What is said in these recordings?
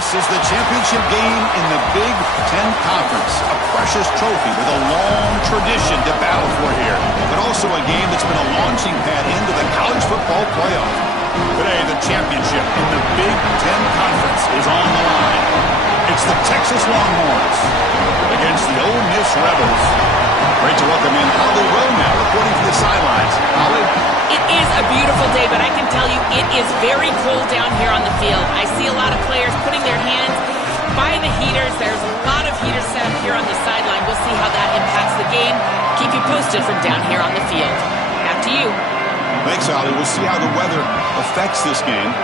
This is the championship game in the Big Ten Conference. A precious trophy with a long tradition to battle for here, but also a game that's been a launching pad into the college football playoff. Today, the championship in the Big Ten Conference is on the line. It's the Texas Longhorns against the Ole Miss Rebels. Great to welcome in Holly Rowe now, reporting from the sidelines. Holly? It is a beautiful day, but I can tell you it is very cold down here on the field. I see a lot of players putting their hands by the heaters. There's a lot of heaters set up here on the sideline. We'll see how that impacts the game. Keep you posted from down here on the field. Back to you. Thanks, Holly. We'll see how the weather affects this game.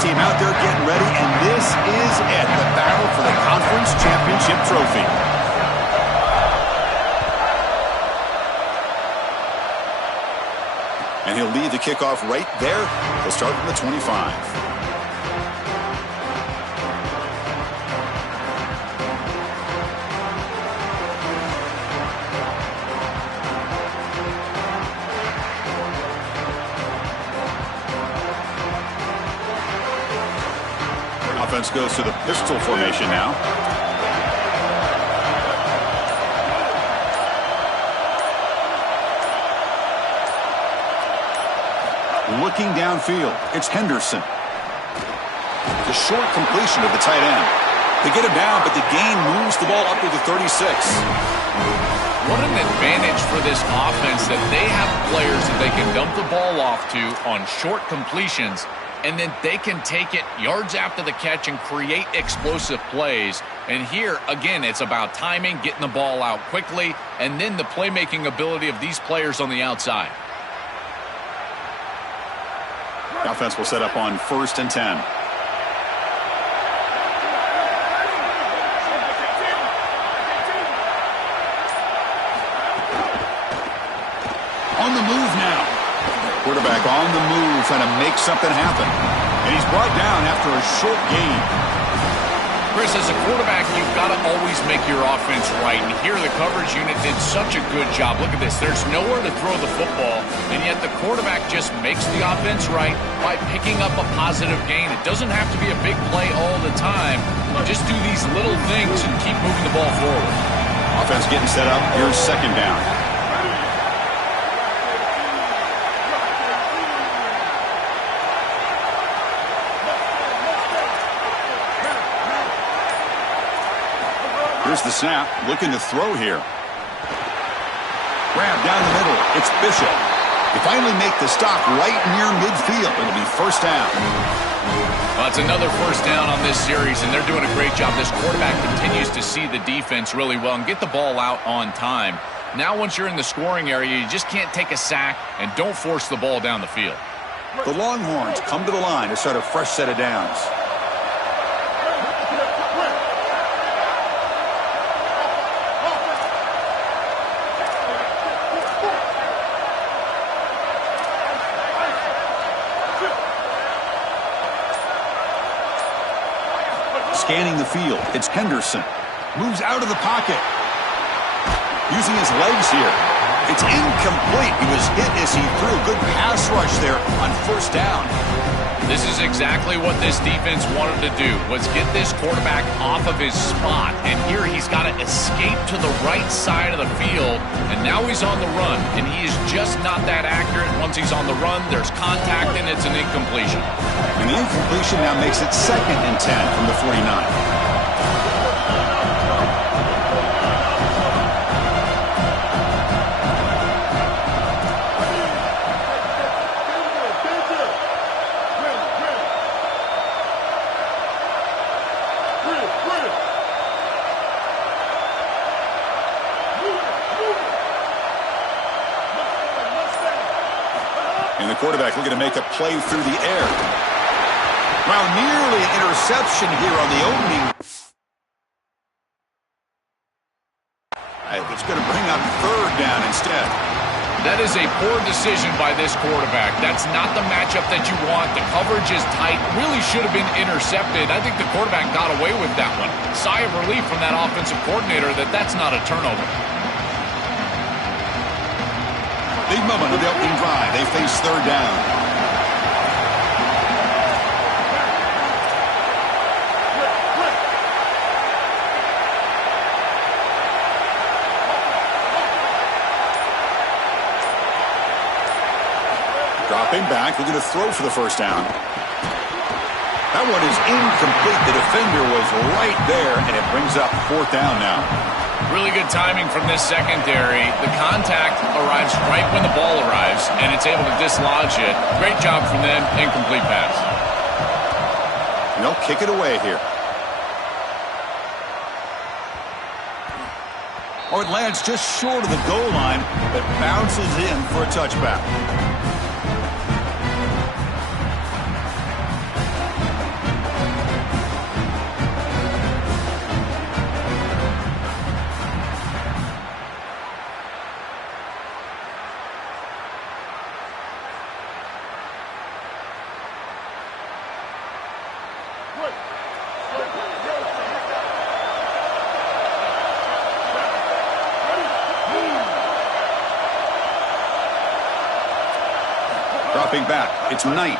Team out there getting ready, and this is it, the battle for the conference championship trophy. And he'll lead the kickoff right there. He'll start from the 25. Offense goes to the pistol formation now. Looking downfield, it's Henderson. The short completion of the tight end. They get him down, but the gain moves the ball up to the 36. What an advantage for this offense that they have players that they can dump the ball off to on short completions, and then they can take it yards after the catch and create explosive plays. And here, again, it's about timing, getting the ball out quickly, and then the playmaking ability of these players on the outside. The offense will set up on 1st and 10. On the move now. Quarterback on the move, trying to make something happen. And he's brought down after a short gain. Chris, as a quarterback, you've got to always make your offense right. And here the coverage unit did such a good job. Look at this. There's nowhere to throw the football, and yet the quarterback just makes the offense right by picking up a positive gain. It doesn't have to be a big play all the time. Just do these little things and keep moving the ball forward. Offense getting set up. Here's 2nd down. Here's the snap, looking to throw here. Grab down the middle, it's Bishop. They finally make the stop right near midfield. It'll be 1st down. Well, it's another 1st down on this series, and they're doing a great job. This quarterback continues to see the defense really well and get the ball out on time. Now once you're in the scoring area, you just can't take a sack and don't force the ball down the field. The Longhorns come to the line to start a fresh set of downs. Scanning the field, it's Henderson. Moves out of the pocket. Using his legs here. It's incomplete. He was hit as he threw. Good pass rush there on 1st down. This is exactly what this defense wanted to do, was get this quarterback off of his spot. And here he's got to escape to the right side of the field. And now he's on the run. And he is just not that accurate. Once he's on the run, there's contact and it's an incompletion. And the incompletion now makes it 2nd and 10 from the 49. And the quarterback looking to make a play through the air. Well, nearly an interception here on the opening. It's going to bring up 3rd down instead. That is a poor decision by this quarterback. That's not the matchup that you want. The coverage is tight. Really should have been intercepted. I think the quarterback got away with that one. Sigh of relief from that offensive coordinator that that's not a turnover. Big moment of the opening drive. They face third down. Dropping back, looking to throw for the first down. That one is incomplete. The defender was right there, and it brings up fourth down now. Really good timing from this secondary. The contact arrives right when the ball arrives, and it's able to dislodge it. Great job from them. Incomplete pass. And they'll kick it away here. Oh, it lands just short of the goal line, but bounces in for a touchback. Dropping back, it's Knight.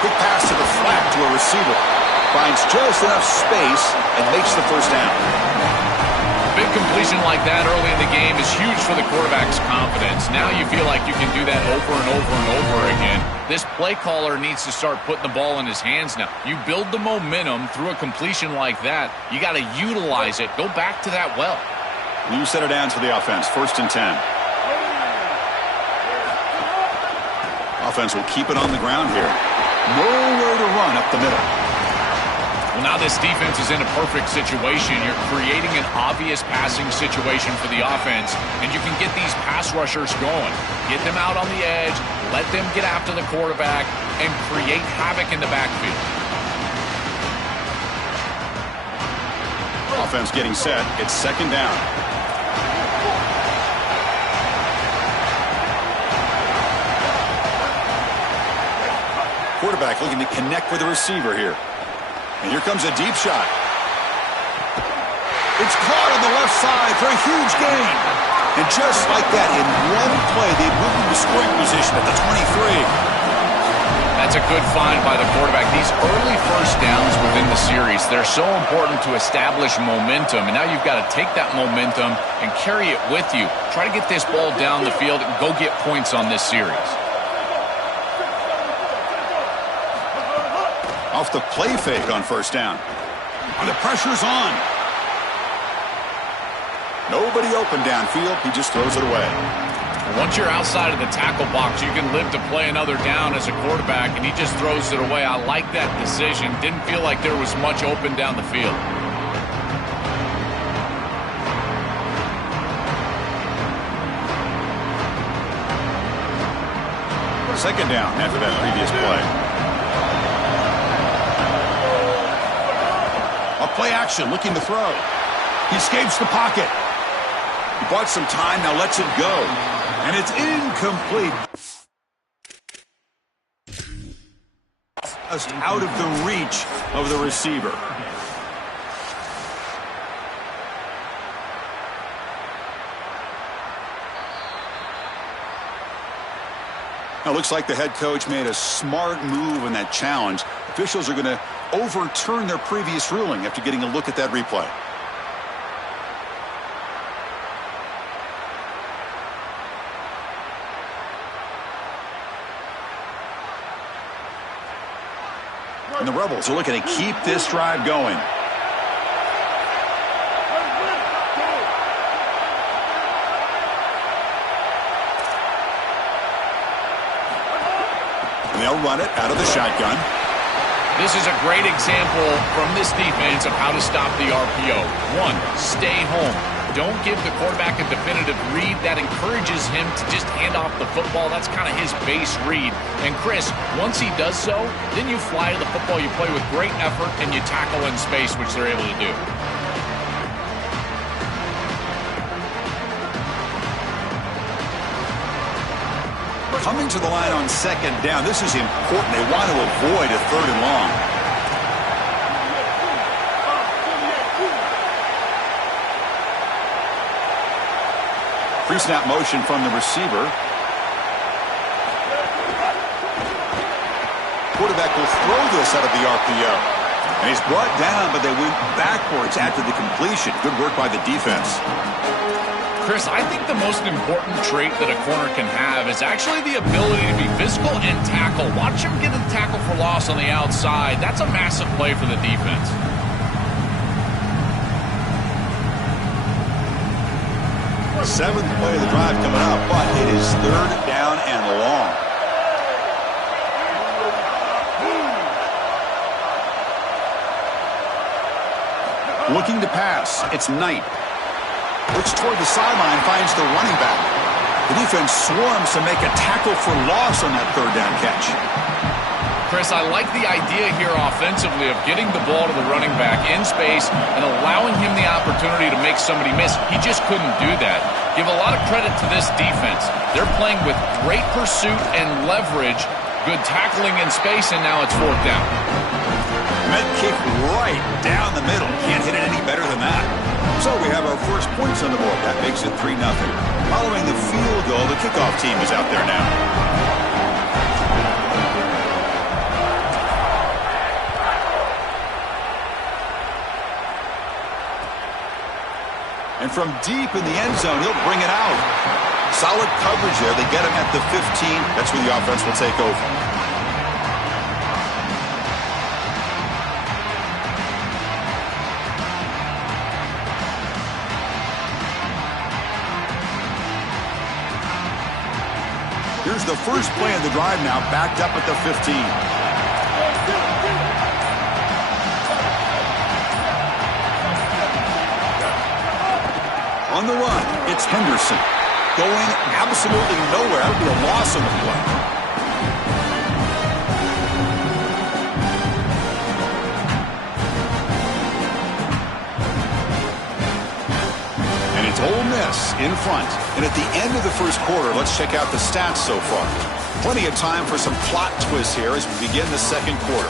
Quick pass to the flat to a receiver. Finds just enough space and makes the first down. Big completion like that early in the game is huge for the quarterback's confidence. Now you feel like you can do that over and over and over again. This play caller needs to start putting the ball in his hands now. You build the momentum through a completion like that. You got to utilize it. Go back to that well. New set of downs for the offense. 1st and 10. Offense will keep it on the ground here. Nowhere to run up the middle. Well, now this defense is in a perfect situation. You're creating an obvious passing situation for the offense, and you can get these pass rushers going. Get them out on the edge, let them get after the quarterback, and create havoc in the backfield. Offense getting set. It's 2nd down. Quarterback looking to connect with the receiver here. And here comes a deep shot. It's caught on the left side for a huge gain. And just like that, in one play, they've moved into scoring position at the 23. That's a good find by the quarterback. These early first downs within the series, they're so important to establish momentum. And now you've got to take that momentum and carry it with you. Try to get this ball down the field and go get points on this series. Off the play fake on 1st down. And the pressure's on. Nobody open downfield. He just throws it away. Once you're outside of the tackle box, you can live to play another down as a quarterback, and he just throws it away. I like that decision. Didn't feel like there was much open down the field. Second down after that previous play. Play action, looking to throw. He escapes the pocket. He bought some time, now lets it go. And it's incomplete. Just out of the reach of the receiver. Now, looks like the head coach made a smart move in that challenge. Officials are going to overturn their previous ruling after getting a look at that replay. And the Rebels are looking to keep this drive going. And they'll run it out of the shotgun. This is a great example from this defense of how to stop the RPO. 1, stay home. Don't give the quarterback a definitive read. That encourages him to just hand off the football. That's kind of his base read. And Chris, once he does so, then you fly to the football. You play with great effort, and you tackle in space, which they're able to do. Coming to the line on second down. This is important. They want to avoid a third and long. Pre-snap motion from the receiver. Quarterback will throw this out of the RPO. And he's brought down, but they went backwards after the completion. Good work by the defense. Chris, I think the most important trait that a corner can have is actually the ability to be physical and tackle. Watch him get a tackle for loss on the outside. That's a massive play for the defense. Seventh play of the drive coming up, but it is third down and long. Looking to pass. It's Knight. Looks toward the sideline, finds the running back. The defense swarms to make a tackle for loss on that third down catch. Chris, I like the idea here offensively of getting the ball to the running back in space and allowing him the opportunity to make somebody miss. He just couldn't do that. Give a lot of credit to this defense. They're playing with great pursuit and leverage, good tackling in space, and now it's fourth down. Met kick right down the middle. Can't hit it any better than that. So we have our first points on the board. That makes it 3-0. Following the field goal, the kickoff team is out there now. And from deep in the end zone, he'll bring it out. Solid coverage there. They get him at the 15. That's where the offense will take over. Here's the first play of the drive now, backed up at the 15. On the run, it's Henderson. Going absolutely nowhere. That'll be a loss on the play. And it's Ole Miss in front. And at the end of the first quarter, let's check out the stats so far. Plenty of time for some plot twists here as we begin the second quarter.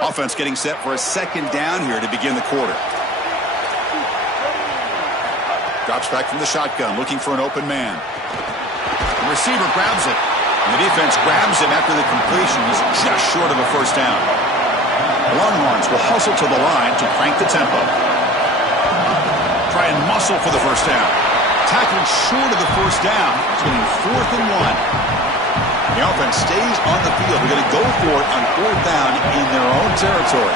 Offense getting set for a second down here to begin the quarter. Drops back from the shotgun, looking for an open man. The receiver grabs it, and the defense grabs him after the completion. He's just short of a first down. Longhorns will hustle to the line to crank the tempo. Try and muscle for the first down. Tackled short of the first down. It's getting 4th and 1. The offense stays on the field. They're going to go for it on 4th down in their own territory.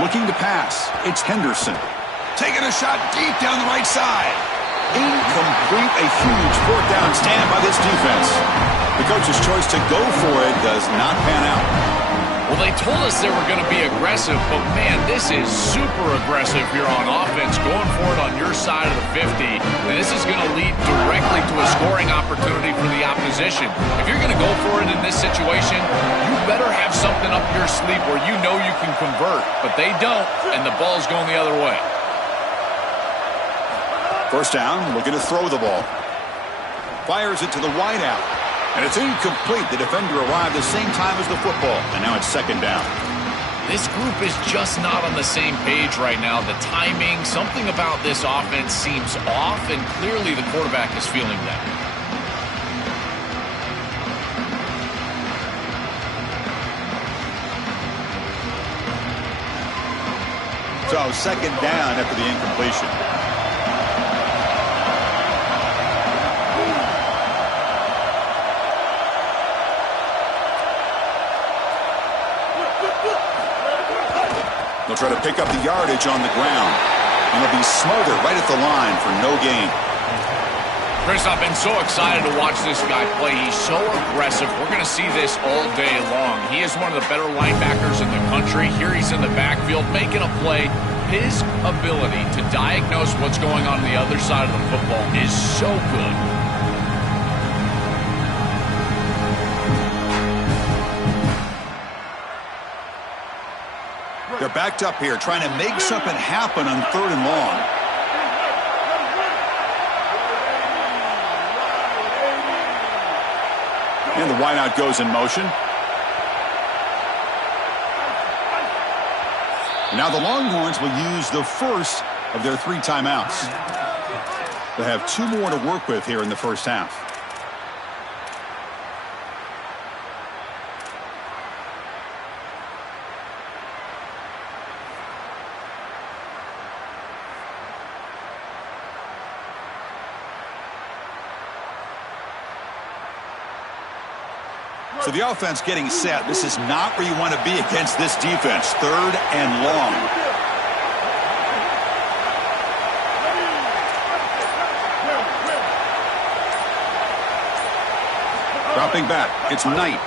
Looking to pass. It's Henderson. Taking a shot deep down the right side. Incomplete. A huge 4th down stand by this defense. The coach's choice to go for it does not pan out. Well, they told us they were going to be aggressive, but man, this is super aggressive here on offense, going for it on your side of the 50. And this is going to lead directly to a scoring opportunity for the opposition. If you're going to go for it in this situation, you better have something up your sleeve where you know you can convert. But they don't, and the ball's going the other way. First down, looking to throw the ball. Fires it to the wide out. And it's incomplete. The defender arrived the same time as the football. And now it's second down. This group is just not on the same page right now. The timing, something about this offense seems off, and clearly the quarterback is feeling that. So second down after the incompletion. They'll try to pick up the yardage on the ground. And they'll be smothered right at the line for no gain. Chris, I've been so excited to watch this guy play. He's so aggressive. We're going to see this all day long. He is one of the better linebackers in the country. Here he's in the backfield making a play. His ability to diagnose what's going on the other side of the football is so good. They're backed up here trying to make something happen on 3rd and long. And the wideout goes in motion. Now the Longhorns will use the first of their 3 timeouts. They have 2 more to work with here in the first half. So the offense getting set. This is not where you want to be against this defense. 3rd and long. Dropping back. It's Knight.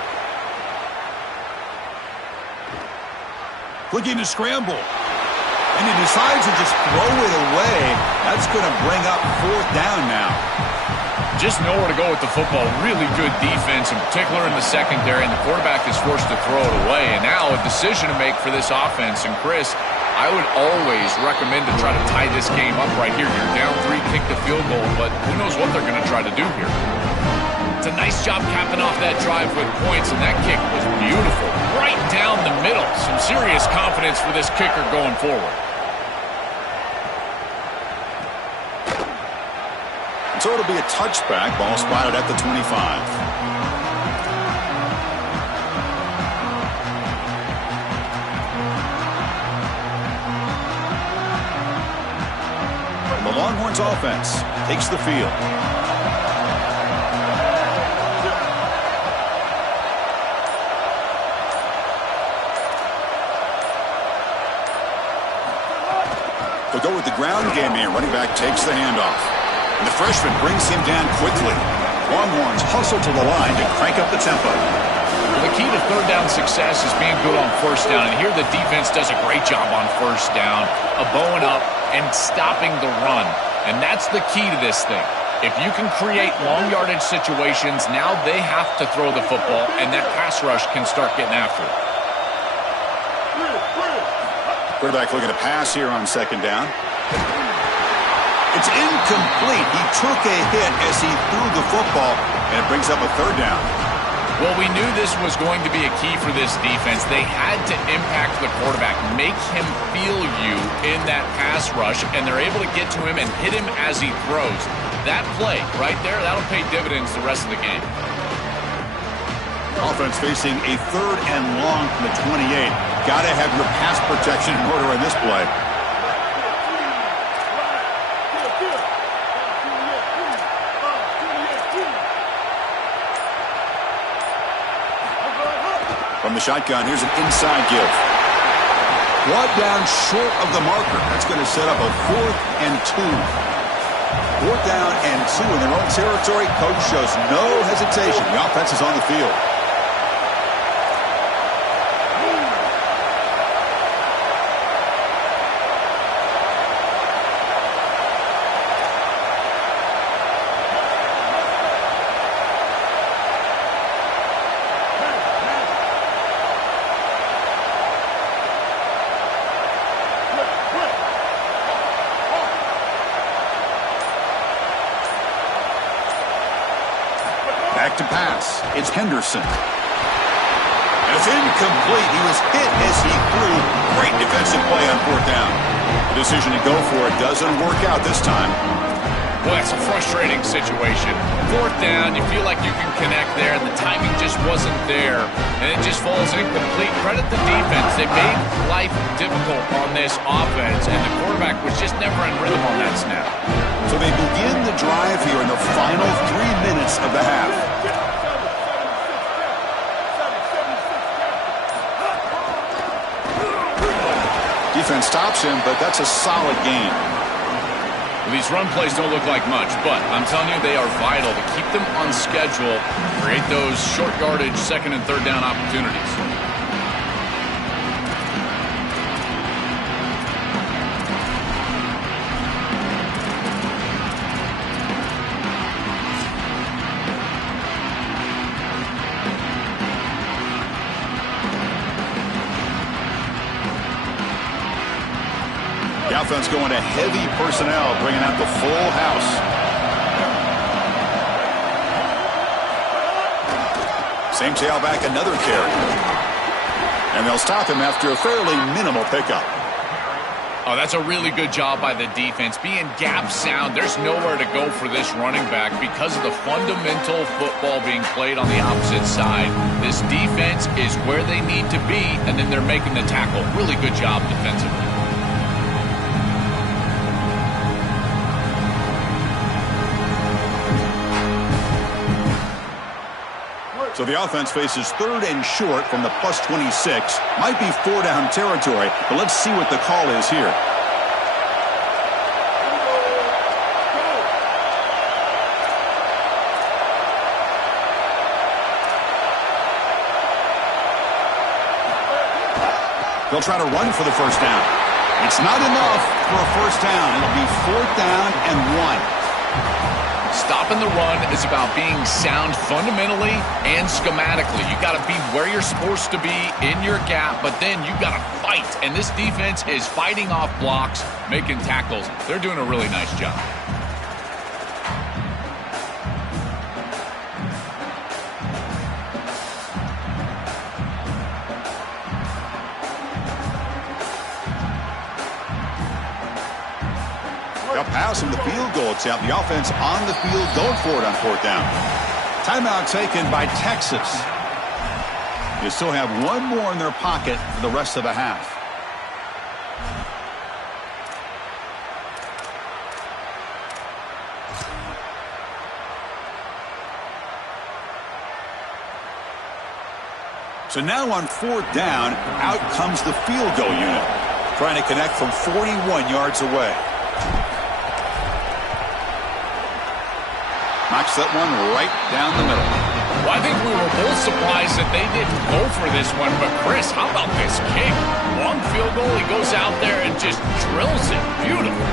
Looking to scramble. And he decides to just throw it away. That's going to bring up 4th down now. Just nowhere to go with the football. Really good defense, in particular in the secondary, and the quarterback is forced to throw it away. And now a decision to make for this offense. And Chris, I would always recommend to try to tie this game up right here. You're down 3, kick the field goal, but who knows what they're going to try to do here. It's a nice job capping off that drive with points, and that kick was beautiful. Right down the middle. Some serious confidence for this kicker going forward. So it'll be a touchback. Ball spotted at the 25. The Longhorns offense takes the field. They'll go with the ground game here. Running back takes the handoff. And the freshman brings him down quickly. Longhorns hustle to the line to crank up the tempo. Well, the key to 3rd down success is being good on 1st down. And here the defense does a great job on 1st down, bowing up and stopping the run. And that's the key to this thing. If you can create long yardage situations, now they have to throw the football, and that pass rush can start getting after it. Quarterback looking to pass here on 2nd down. It's incomplete. He took a hit as he threw the football, and it brings up a 3rd down. Well, we knew this was going to be a key for this defense. They had to impact the quarterback, make him feel you in that pass rush, and they're able to get to him and hit him as he throws. That play right there, that'll pay dividends the rest of the game. Offense facing a 3rd and long from the 28. Got to have your pass protection in order in this play. From the shotgun, here's an inside give. Brought down short of the marker. That's going to set up a 4th and 2. 4th down and 2 in their own territory. Coach shows no hesitation. The offense is on the field. Back to pass. It's Henderson. And it's incomplete. He was hit as he threw. Great defensive play on 4th down. The decision to go for it doesn't work out this time. Well, it's a frustrating situation. 4th down, you feel like you can connect there, and the timing just wasn't there, and it just falls incomplete. Credit the defense. They made life difficult on this offense, and the quarterback was just never in rhythm on that snap. So they begin the drive here in the final 3 minutes of the half. Defense stops him, but that's a solid gain. Well, these run plays don't look like much, but I'm telling you, they are vital to keep them on schedule, create those short yardage second and third down opportunities. The offense going to heavy personnel, bringing out the full house. Same tailback, another carry. And they'll stop him after a fairly minimal pickup. Oh, that's a really good job by the defense. Being gap sound, there's nowhere to go for this running back because of the fundamental football being played on the opposite side. This defense is where they need to be, and then they're making the tackle. Really good job defensively. So the offense faces third and short from the plus 26. Might be 4-down territory, but let's see what the call is here. They'll try to run for the first down. It's not enough for a first down. It'll be 4th down and 1. Stopping the run is about being sound fundamentally and schematically. You got to be where you're supposed to be in your gap, but then you got to fight. And this defense is fighting off blocks, making tackles. They're doing a really nice job. A pass from the field goal attempt. The offense on the field going for it on 4th down. Timeout taken by Texas. They still have one more in their pocket for the rest of the half. So now on 4th down, out comes the field goal unit, trying to connect from 41 yards away. Knocks that one right down the middle. Well, I think we were both surprised that they didn't go for this one. But, Chris, how about this kick? Long field goal, he goes out there and just drills it. Beautiful.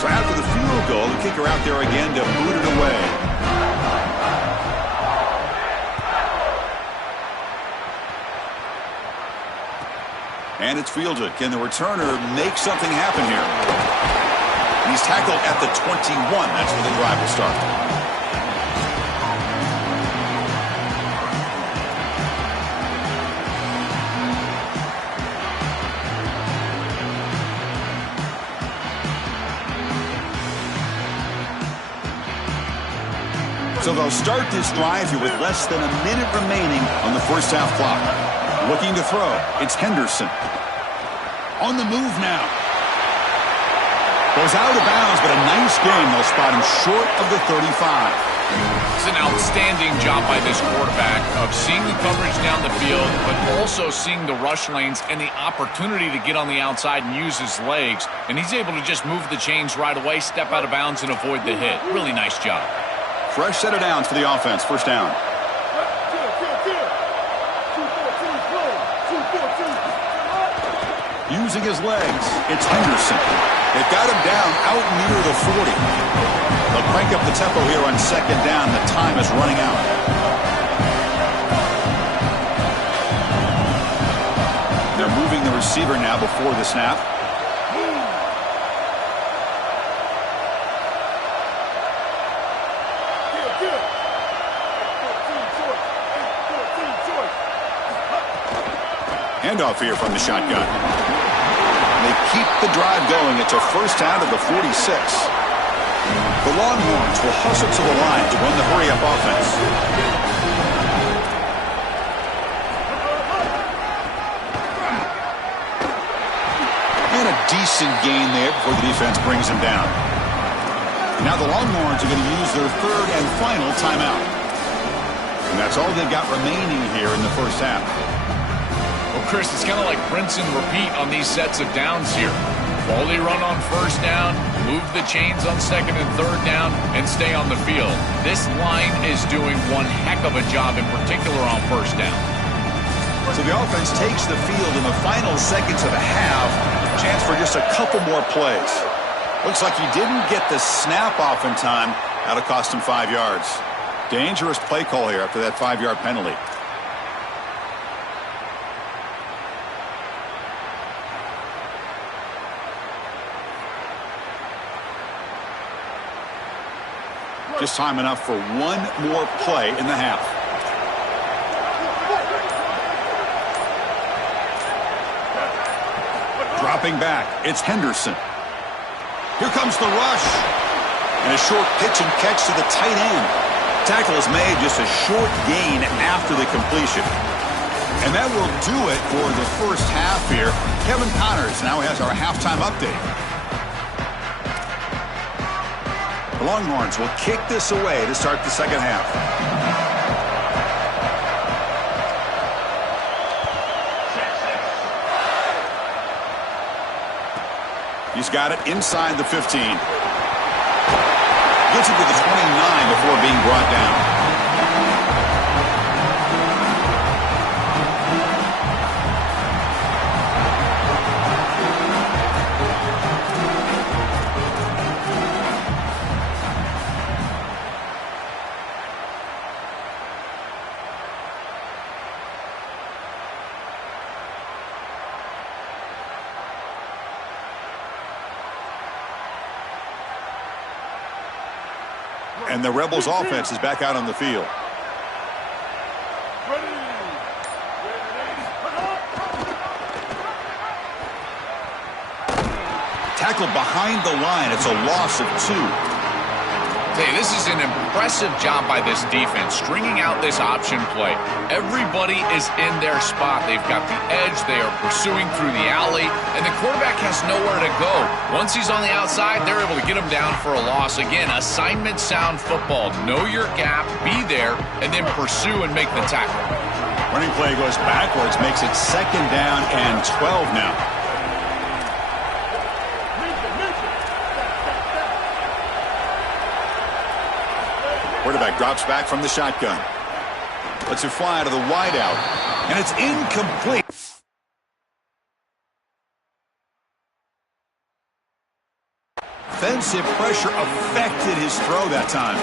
So after the field goal, the kicker out there again to boot it away. And it's fielded. Can the returner make something happen here? He's tackled at the 21. That's where the drive will start. So they'll start this drive here with less than a minute remaining on the first half clock. Looking to throw. It's Henderson. On the move now. Goes out of bounds, but a nice game. They'll spot him short of the 35. It's an outstanding job by this quarterback of seeing the coverage down the field, but also seeing the rush lanes and the opportunity to get on the outside and use his legs. And he's able to just move the chains right away, step out of bounds, and avoid the hit. Really nice job. Fresh set of downs for the offense. First down. Using his legs, it's Henderson. They've got him down out near the 40. They'll crank up the tempo here on 2nd down. The time is running out. They're moving the receiver now before the snap. Handoff here from the shotgun. They keep the drive going. It's a first down to the 46. The Longhorns will hustle to the line to run the hurry-up offense. And a decent gain there before the defense brings him down. Now the Longhorns are going to use their third and final timeout. And that's all they've got remaining here in the first half. Chris, it's kind of like rinse and repeat on these sets of downs here. Quality run on first down, move the chains on second and third down, and stay on the field. This line is doing one heck of a job, in particular on first down. So the offense takes the field in the final seconds of the half. Chance for just a couple more plays. Looks like he didn't get the snap off in time. That'll cost him 5 yards. Dangerous play call here after that 5-yard penalty. Just time enough for one more play in the half. Dropping back, it's Henderson. Here comes the rush. And a short pitch and catch to the tight end. Tackle is made, just a short gain after the completion. And that will do it for the first half here. Kevin Connors now has our halftime update. The Longhorns will kick this away to start the second half. He's got it inside the 15. Gets it to the 29 before being brought down. And the Rebels offense is back out on the field. Tackled behind the line. It's a loss of 2. Hey, this is an impressive job by this defense, stringing out this option play. Everybody is in their spot. They've got the edge. They are pursuing through the alley, and the quarterback has nowhere to go. Once he's on the outside, they're able to get him down for a loss. Again, assignment sound football. Know your gap, be there, and then pursue and make the tackle. Running play goes backwards, makes it 2nd down and 12 now. Quarterback drops back from the shotgun. Lets it fly to the wideout. And it's incomplete. Offensive pressure affected his throw that time.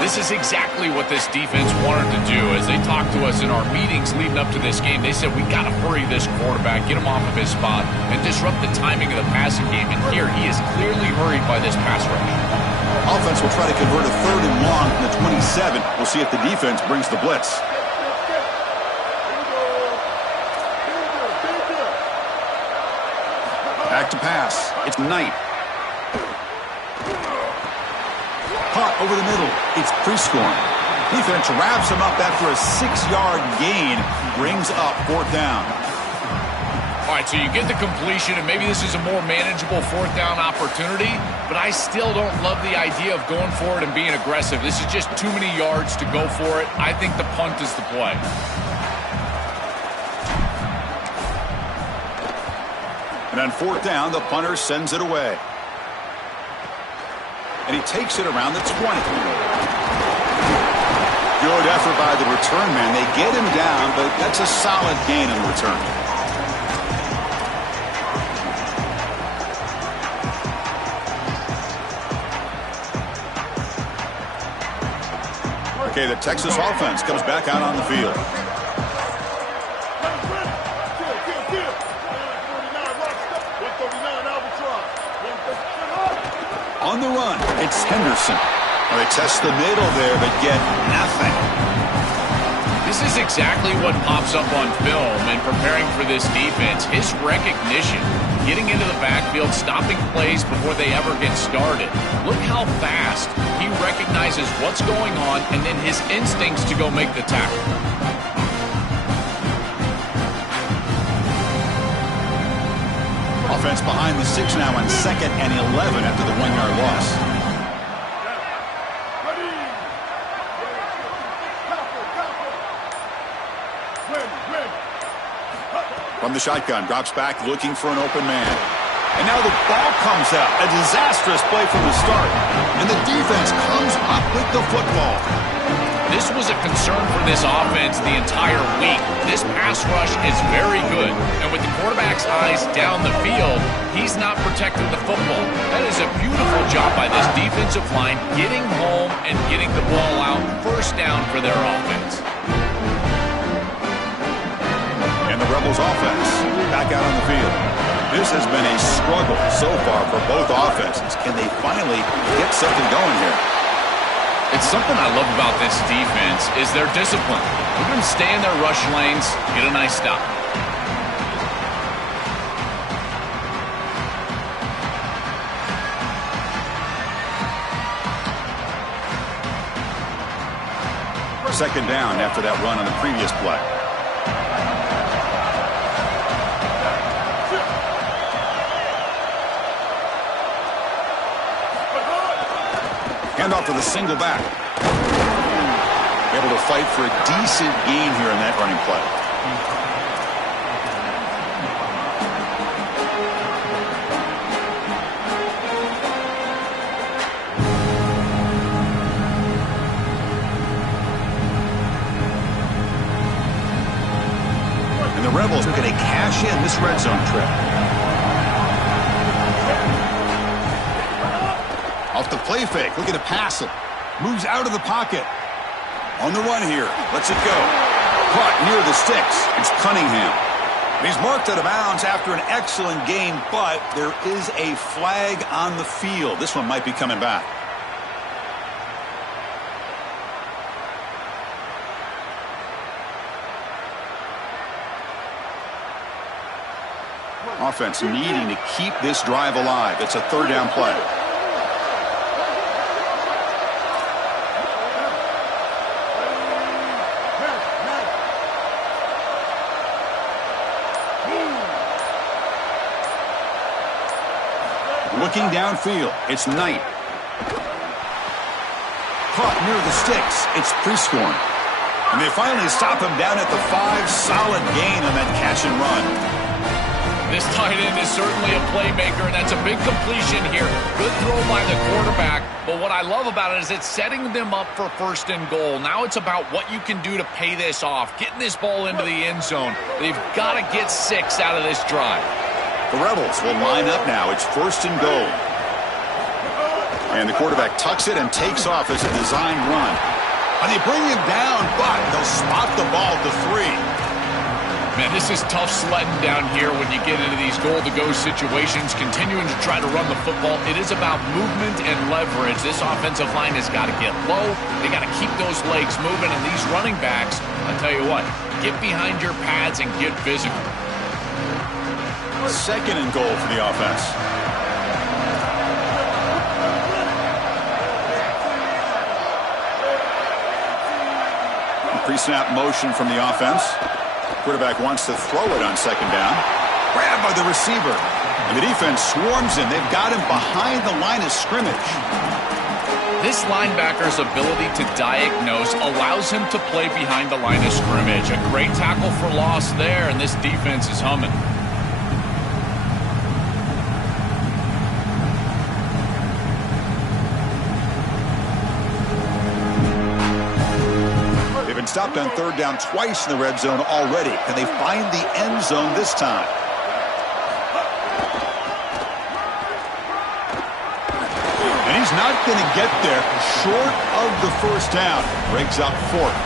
This is exactly what this defense wanted to do. As they talked to us in our meetings leading up to this game, they said, we got to hurry this quarterback, get him off of his spot, and disrupt the timing of the passing game. And here, he is clearly hurried by this pass rush. Offense will try to convert a 3rd and long from the 27. We'll see if the defense brings the blitz. Back to pass. It's Knight. Caught over the middle. It's Prescorn. Defense wraps him up after a 6-yard gain. Brings up 4th down. All right, so you get the completion, and maybe this is a more manageable 4th down opportunity, but I still don't love the idea of going for it and being aggressive. This is just too many yards to go for it. I think the punt is the play. And on 4th down, the punter sends it away. And he takes it around the 20. Good effort by the return man. They get him down, but that's a solid gain in the return. Okay, the Texas offense comes back out on the field. On the run, it's Henderson. Well, they test the middle there, but get nothing. This is exactly what pops up on film in preparing for this defense. His recognition, getting into the backfield, stopping plays before they ever get started. Look how fast he recognizes what's going on and then his instincts to go make the tackle. Offense behind the 6 now on 2nd and 11 after the 1-yard loss. From the shotgun, drops back looking for an open man. And now the ball comes out. A disastrous play from the start. And the defense comes up with the football. This was a concern for this offense the entire week. This pass rush is very good. And with the quarterback's eyes down the field, he's not protecting the football. That is a beautiful job by this defensive line, getting home and getting the ball out. First down for their offense. And the Rebels offense back out on the field. This has been a struggle so far for both offenses. Can they finally get something going here? It's something I love about this defense is their discipline. We're going to stay in their rush lanes, get a nice stop. Second down after that run on the previous play. Handoff to the single back. Able to fight for a decent gain here in that running play. And the Rebels are going to cash in this red zone trip. Off the play fake, looking to pass it. Moves out of the pocket. On the run here, lets it go. Caught near the sticks. It's Cunningham. And he's marked out of bounds after an excellent game, but there is a flag on the field. This one might be coming back. Offense needing to keep this drive alive. It's a third down play. Looking downfield, it's Knight. Caught near the sticks, it's Prescorn. And they finally stop him down at the 5. Solid gain on that catch and run. This tight end is certainly a playmaker, and that's a big completion here. Good throw by the quarterback, but what I love about it is it's setting them up for first and goal. Now it's about what you can do to pay this off, getting this ball into the end zone. They've got to get 6 out of this drive. The Rebels will line up now. It's first and goal. And the quarterback tucks it and takes off as a design run. And they bring him down, but they'll spot the ball to 3. Man, this is tough sledding down here when you get into these goal-to-go situations, continuing to try to run the football. It is about movement and leverage. This offensive line has got to get low. They got to keep those legs moving, and these running backs, I'll tell you what, get behind your pads and get physical. Second and goal for the offense. Pre-snap motion from the offense. Quarterback wants to throw it on second down. Grabbed by the receiver. And the defense swarms him. They've got him behind the line of scrimmage. This linebacker's ability to diagnose allows him to play behind the line of scrimmage. A great tackle for loss there, and this defense is humming. They've been stopped on third down twice in the red zone already. Can they find the end zone this time? And he's not going to get there short of the first down. Breaks up 4th.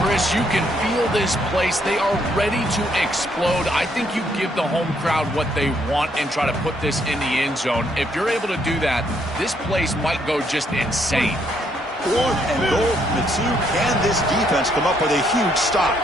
Chris, you can feel this place. They are ready to explode. I think you give the home crowd what they want and try to put this in the end zone. If you're able to do that, this place might go just insane. 4th and goal from the 2. Can this defense come up with a huge stop?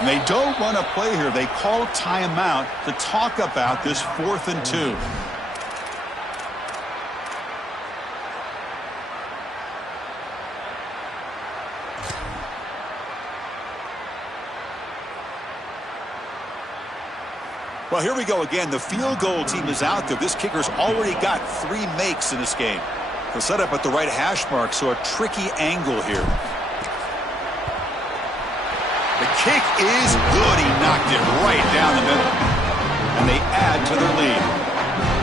And they don't run a play here. They call timeout to talk about this 4th and 2. Well, here we go again. The field goal team is out there. This kicker's already got 3 makes in this game. He'll set up at the right hash mark, so a tricky angle here. The kick is good. He knocked it right down the middle. And they add to their lead.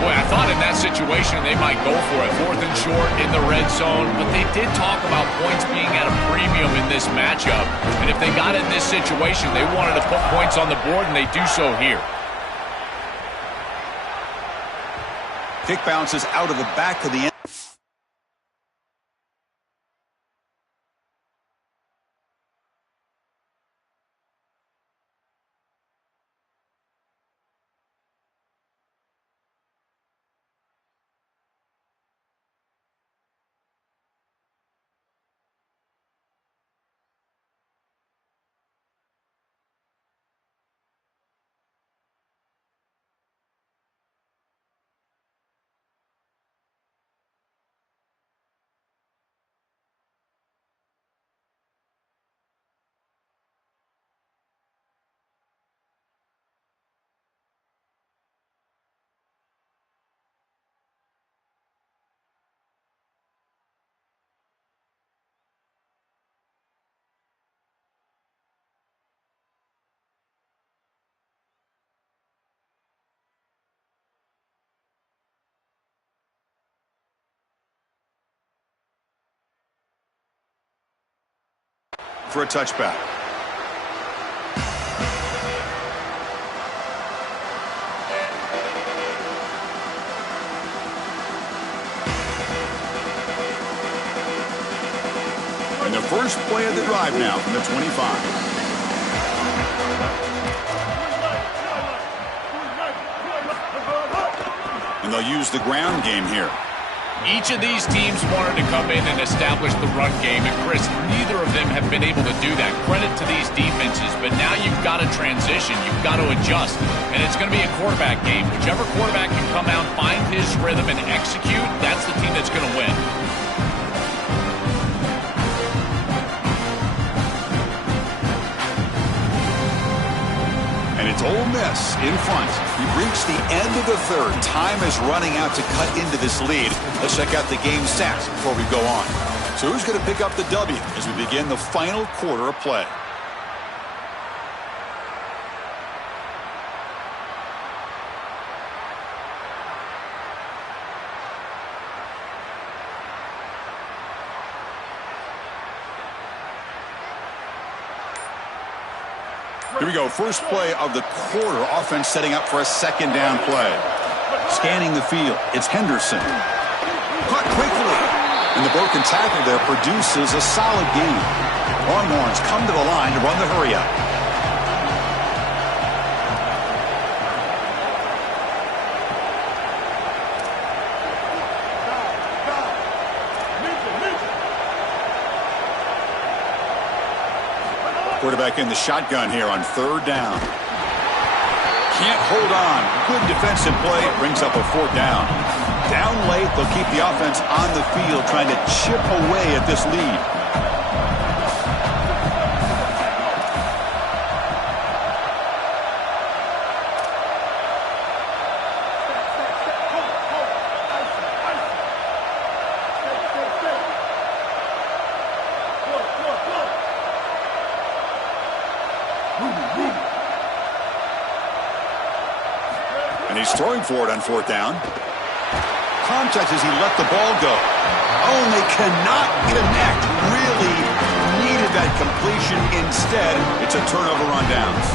Boy, I thought in that situation they might go for it. 4th and short in the red zone. But they did talk about points being at a premium in this matchup. And if they got in this situation, they wanted to put points on the board, and they do so here. Kick bounces out of the back of the end. For a touchback. And the first play of the drive now from the 25. And they'll use the ground game here. Each of these teams wanted to come in and establish the run game, and Chris, neither of them have been able to do that. Credit to these defenses, but now you've got to transition. You've got to adjust, and it's going to be a quarterback game. Whichever quarterback can come out, find his rhythm, and execute, that's the team that's going to win. And it's Ole Miss in front. We've reached the end of the third. Time is running out to cut into this lead. Let's check out the game stats before we go on. So who's going to pick up the W as we begin the final quarter of play? Here we go. First play of the quarter. Offense setting up for a second down play. Scanning the field. It's Henderson. Caught quickly. And the broken tackle there produces a solid gain. Longhorns come to the line to run the hurry up. Quarterback in the shotgun here on 3rd down. Can't hold on. Good defensive play. Brings up a 4th down. Down late, they'll keep the offense on the field trying to chip away at this lead. And he's throwing for it on 4th down. Contact as he let the ball go. Oh, and they cannot connect. Really needed that completion. Instead, it's a turnover on downs.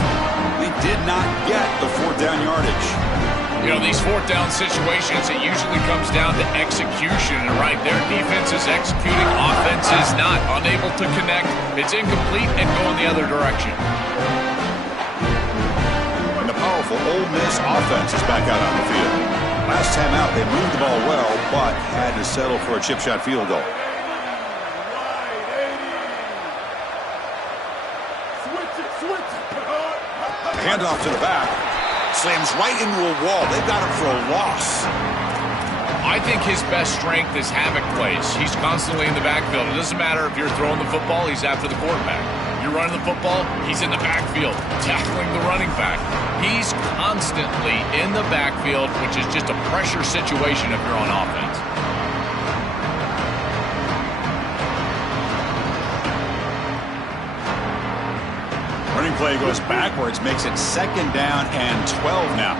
They did not get the 4th down yardage. You know, these 4th down situations, it usually comes down to execution. And right there, defense is executing, offense is not. Unable to connect. It's incomplete and going the other direction. And the powerful Ole Miss offense is back out on the field. Last time out, they moved the ball well, but had to settle for a chip shot field goal. Handoff to the back. Slams right into a wall. They've got him for a loss. I think his best strength is havoc plays. He's constantly in the backfield. It doesn't matter if you're throwing the football, he's after the quarterback. You're running the football, he's in the backfield, tackling the running back. He's constantly in the backfield, which is just a pressure situation if you're on offense. Running play goes backwards, makes it 2nd down and 12 now.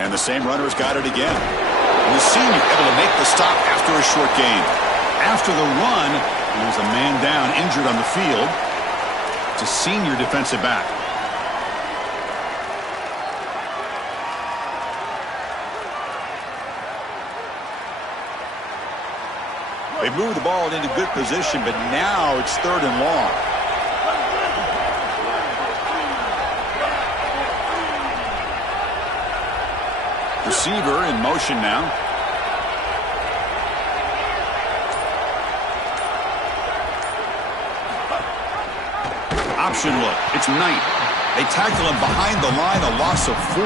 And the same runner's got it again. And the senior able to make the stop after a short gain. After the run, there's a man down, injured on the field. It's a senior defensive back. They moved the ball into good position, but now it's 3rd and long. Receiver in motion now. Option look. It's Knight. They tackle him behind the line, a loss of 4.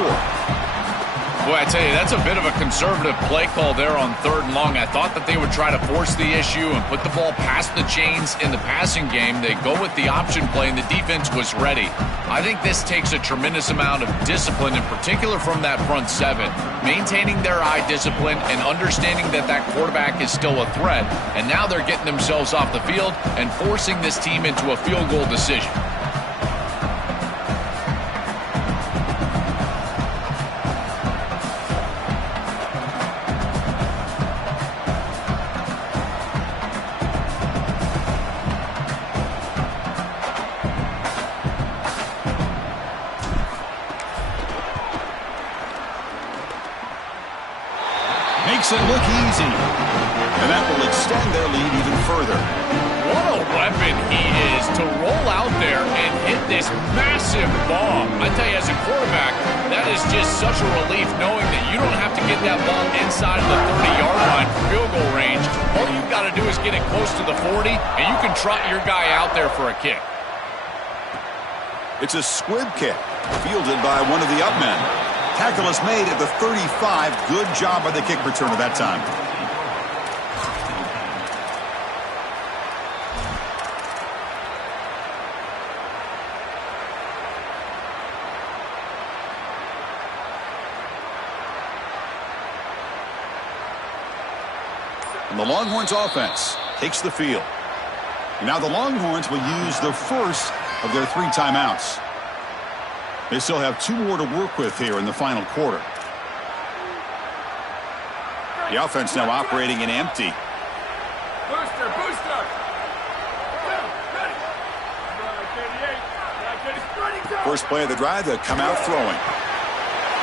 Boy, I tell you, that's a bit of a conservative play call there on 3rd and long. I thought that they would try to force the issue and put the ball past the chains in the passing game. They go with the option play, and the defense was ready. I think this takes a tremendous amount of discipline, in particular from that front 7, maintaining their eye discipline and understanding that that quarterback is still a threat. And now they're getting themselves off the field and forcing this team into a field goal decision. Makes it look easy. And that will extend their lead even further. What a weapon he is to roll out there and hit this massive bomb. I tell you, as a quarterback, that is just such a relief knowing that you don't have to get that ball inside of the 30-yard line for field goal range. All you've got to do is get it close to the 40, and you can trot your guy out there for a kick. It's a squib kick, fielded by one of the up men. Tackle is made at the 35. Good job by the kick returner that time. And the Longhorns offense takes the field. And now the Longhorns will use the first of their 3 timeouts. They still have 2 more to work with here in the final quarter. The offense now operating in empty. Booster, booster. First play of the drive, they come out throwing.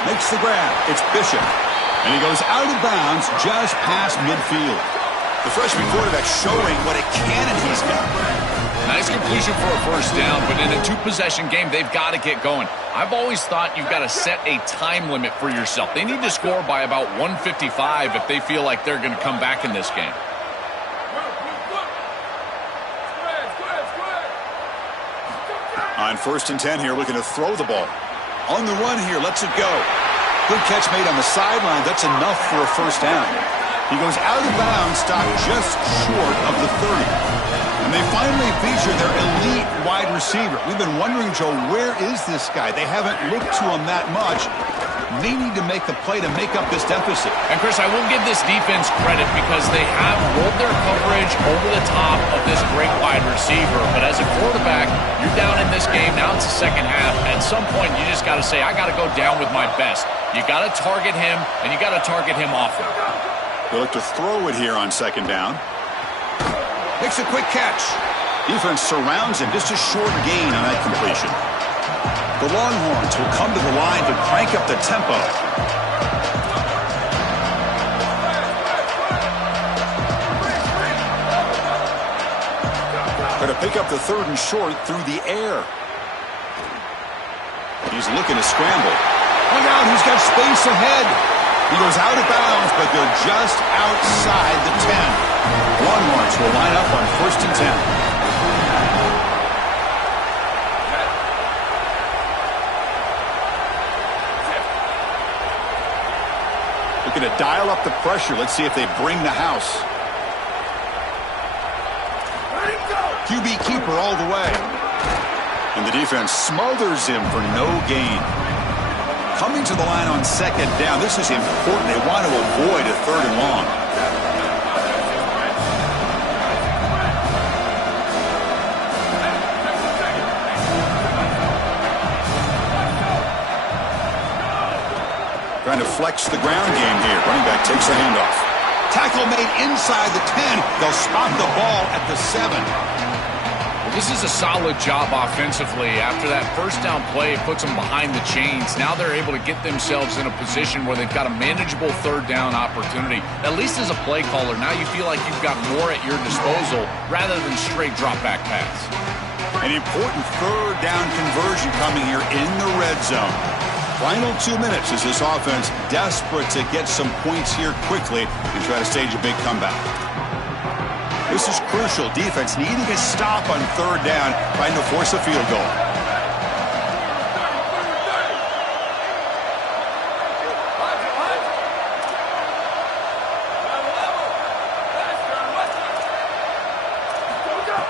Makes the grab. It's Bishop. And he goes out of bounds just past midfield. The freshman quarterback showing what a cannon he's got. Nice completion for a first down, but in a 2-possession game, they've got to get going. I've always thought you've got to set a time limit for yourself. They need to score by about 155 if they feel like they're going to come back in this game. On 1st and 10 here, looking to throw the ball. On the run here, lets it go. Good catch made on the sideline. That's enough for a first down. He goes out of bounds, stopped just short of the 30. And they finally feature their elite wide receiver. We've been wondering, Joe, where is this guy? They haven't looked to him that much. They need to make the play to make up this deficit. And, Chris, I will give this defense credit because they have rolled their coverage over the top of this great wide receiver. But as a quarterback, you're down in this game. Now it's the second half. At some point, you just got to say, I got to go down with my best. You got to target him, and you got to target him often. They look to throw it here on 2nd down. Makes a quick catch. Defense surrounds him. Just a short gain on that completion. The Longhorns will come to the line to crank up the tempo. Going to pick up the 3rd and short through the air. He's looking to scramble. Look out, he's got space ahead. He goes out of bounds, but they're just outside the 10. Longhorns will line up on 1st and 10. to dial up the pressure. Let's see if they bring the house. QB keeper all the way. And the defense smothers him for no gain. Coming to the line on second down. This is important. They want to avoid a third and long. Trying to flex the ground game here. Running back takes the handoff. Tackle made inside the 10. They'll spot the ball at the 7. Well, this is a solid job offensively. After that first down play, it puts them behind the chains. Now they're able to get themselves in a position where they've got a manageable third down opportunity. At least as a play caller, now you feel like you've got more at your disposal rather than straight drop back pass. An important third down conversion coming here in the red zone. Final 2 minutes as this offense desperate to get some points here quickly and try to stage a big comeback. This is crucial. Defense needing a stop on third down, trying to force a field goal.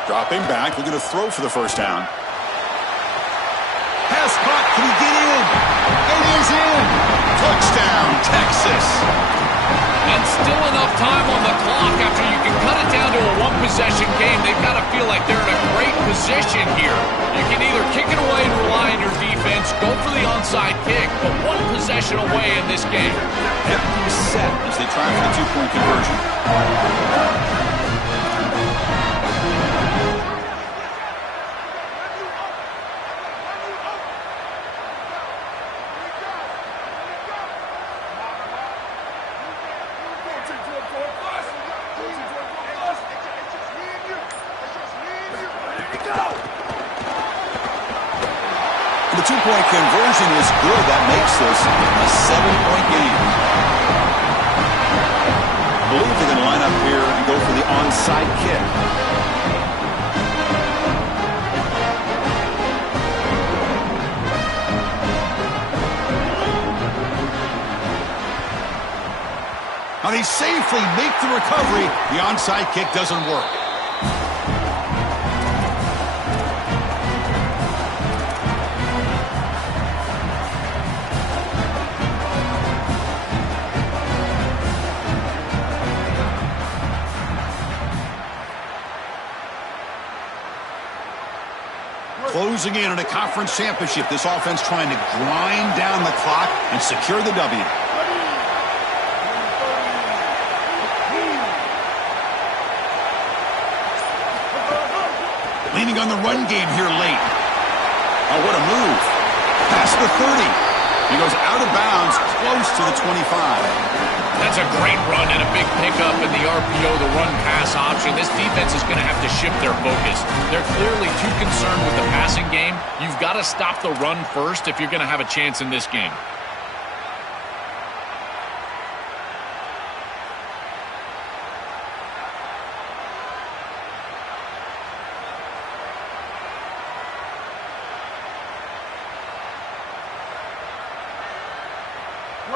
Dropping back, looking to throw for the first down. Pass caught. Can he get in? It is in. Touchdown, Texas. And still enough time on the clock after you can cut it down to a one-possession game. They've got to feel like they're in a great position here. You can either kick it away and rely on your defense, go for the onside kick, but one possession away in this game. Everything set as they try for the two-point conversion. The two-point conversion is good. That makes this a 7-point game. I believe they're going to line up here and go for the onside kick. Now they safely make the recovery. The onside kick doesn't work. Closing in on a conference championship, this offense trying to grind down the clock and secure the W. Leaning on the run game here late. Oh, what a move. Past the 30. He goes out of bounds, close to the 25. That's a great run and a big pickup in the RPO, the run-pass option. This defense is going to have to shift their focus. They're clearly too concerned with the passing game. You've got to stop the run first if you're going to have a chance in this game.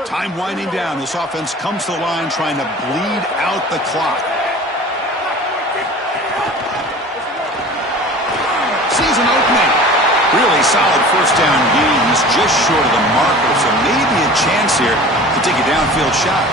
Time winding down. This offense comes to the line trying to bleed out the clock. Sees an opening. Really solid first down gain. He's just short of the marker, so maybe a chance here to take a downfield shot.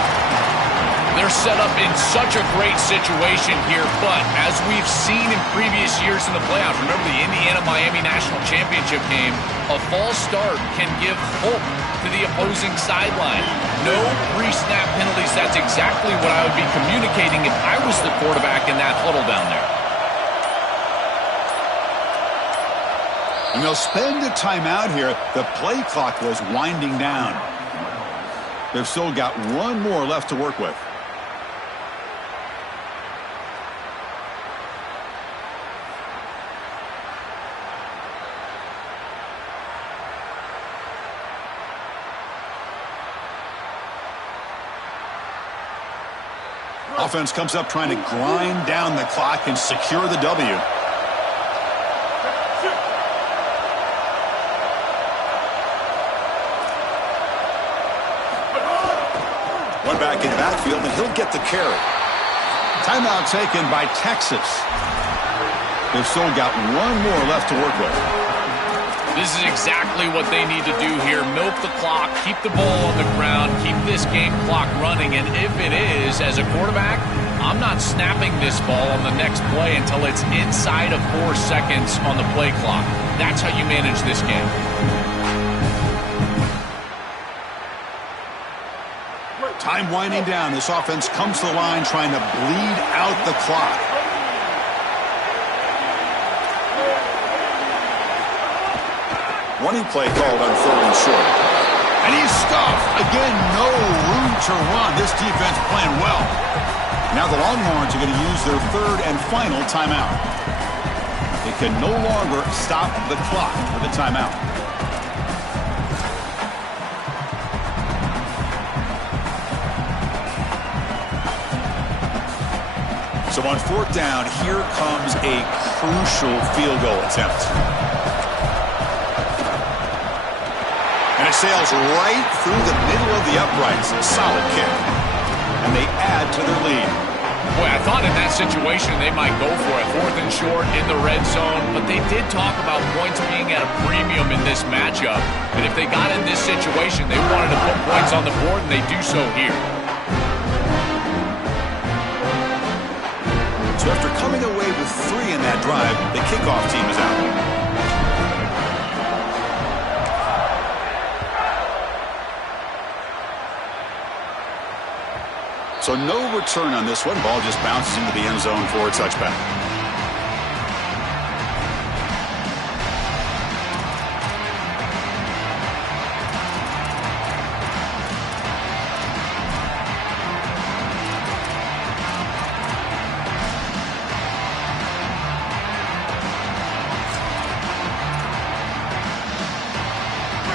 They're set up in such a great situation here, but as we've seen in previous years in the playoffs, remember the Indiana-Miami National Championship game, a false start can give hope to the opposing sideline. No pre-snap penalties. That's exactly what I would be communicating if I was the quarterback in that huddle down there. And they'll spend a timeout here. The play clock was winding down. They've still got one more left to work with. Offense comes up trying to grind down the clock and secure the W. One back in the backfield, and he'll get the carry. Timeout taken by Texas. They've still got one more left to work with. This is exactly what they need to do here. Milk the clock, keep the ball on the ground, keep this game clock running. And if it is, as a quarterback, I'm not snapping this ball on the next play until it's inside of 4 seconds on the play clock. That's how you manage this game. Time winding down. This offense comes to the line trying to bleed out the clock. Running play called on 3rd and short. And he's stuffed. Again, no room to run. This defense playing well. Now the Longhorns are going to use their 3rd and final timeout. They can no longer stop the clock with a timeout. So on 4th down, here comes a crucial field goal attempt. And it sails right through the middle of the uprights. A solid kick. And they add to their lead. Boy, I thought in that situation they might go for it. 4th and short in the red zone. But they did talk about points being at a premium in this matchup. And if they got in this situation, they wanted to put points on the board, and they do so here. So after coming away with 3 in that drive, the kickoff team is out. So no return on this one. Ball just bounces into the end zone for a touchback.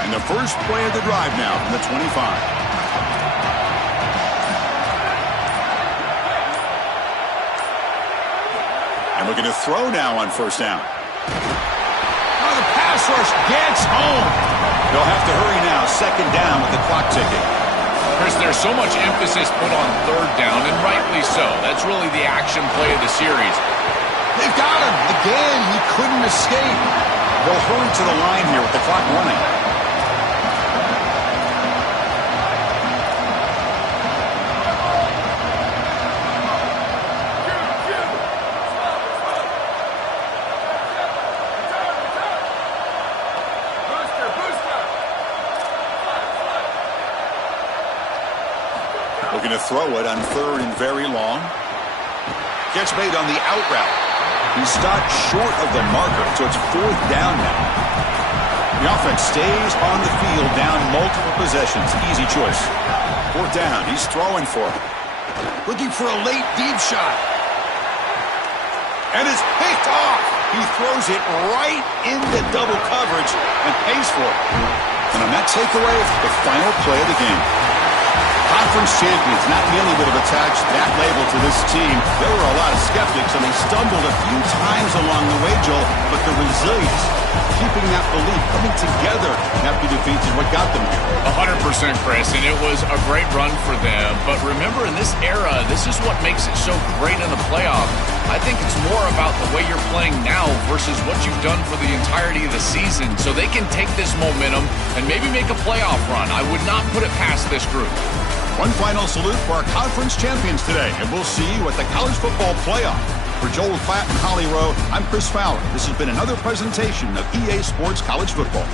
And the first play of the drive now from the 25. And looking to throw now on 1st down. Oh, the pass rush gets home. They'll have to hurry now. 2nd down with the clock ticking. Chris, there's so much emphasis put on 3rd down, and rightly so. That's really the action play of the series. They've got him. Again, he couldn't escape. They'll hurry to the line here with the clock running. Looking to throw it on 3rd and very long. Gets made on the out route. He stopped short of the marker, so it's 4th down now. The offense stays on the field down multiple possessions. Easy choice. 4th down. He's throwing for it. Looking for a late deep shot. And it's picked off. He throws it right into double coverage and pays for it. And on that takeaway, the final play of the game. Conference champions. Not many would have attached that label to this team. There were a lot of skeptics, and they stumbled a few times along the way, Joel, but the resilience, keeping that belief, coming together after defeats is what got them here. 100%, Chris, and it was a great run for them. But remember, in this era, this is what makes it so great in the playoff. I think it's more about the way you're playing now versus what you've done for the entirety of the season, so they can take this momentum and maybe make a playoff run. I would not put it past this group. One final salute for our conference champions today, and we'll see you at the College Football Playoff. For Joel Klatt and Holly Rowe, I'm Chris Fowler. This has been another presentation of EA Sports College Football.